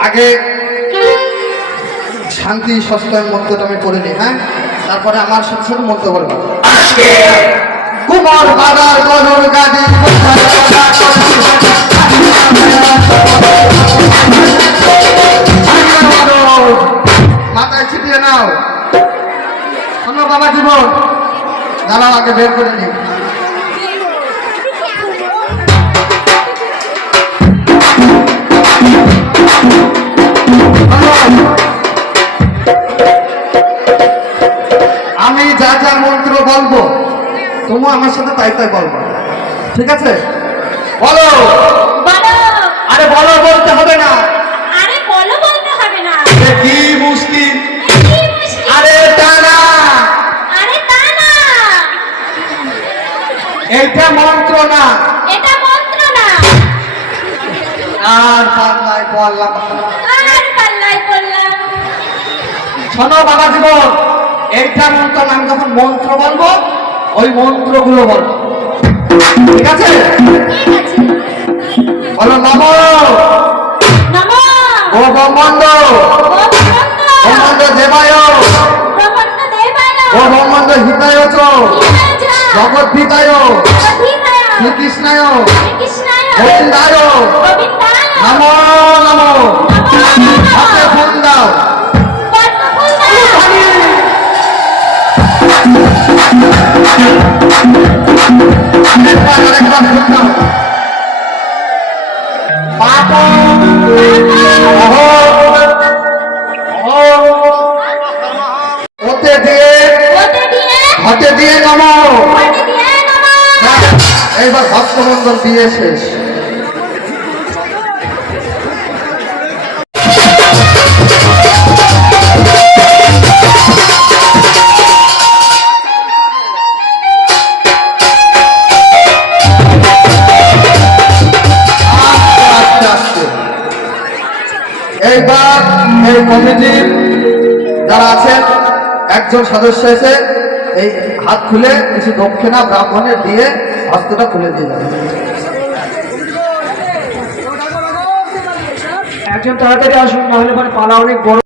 আগে শান্তি সস্তায় মন্ত্রটা আমি করে নিই হ্যাঁ? তারপরে আমার সাথে সাথে মন্ত্র করব। কুমার বাবার গরুর গাড়ি। মাথায় ছিটিয়ে নাও। শোনো বাবা জীবন দাঁড়াও আগে বের করে নিই। বলব। তুমি আমার সাথে তাই তাই বলব। ঠিক আছে? বলো। বলো। আরে বলো বলতে হবে না। আরে বলো বলতে হবে না। কি মুশকিল? এ কি মুশকিল? আরে তা না। আরে তা না। এইটা মন্ত্র না। এটা মন্ত্র না। আর পাল্লাই বললাম। আর পাল্লাই করলাম শোনো বাবা জীবন। এইটা মন্ত্র আমি যখন মন্ত্র বলব ওই মন্ত্রগুলো বলব। ঠিক আছে? বলো নম ও ব্রহ্মাণ্ড। ব্রহ্মাণ্ড দেবায়। ও ব্রহ্মাণ্ড হিতায় চ জগৎ শ্রীকৃষ্ণায়। গোবিন্দায়। নম। নম। ওতে দিয়ে হাতে দিয়ে নম এইবার ভক্তবন্ধন দিয়ে শেষ। এই কমিটির যারা আছেন, একজন সদস্য এসে এই হাত খুলে কিছু দক্ষিণা ব্রাহ্মণের দিয়ে হস্তটা খুলে দিয়ে যাবে। একজন তাড়াতাড়ি আসুন, না হলে পরে পালা অনেক বড়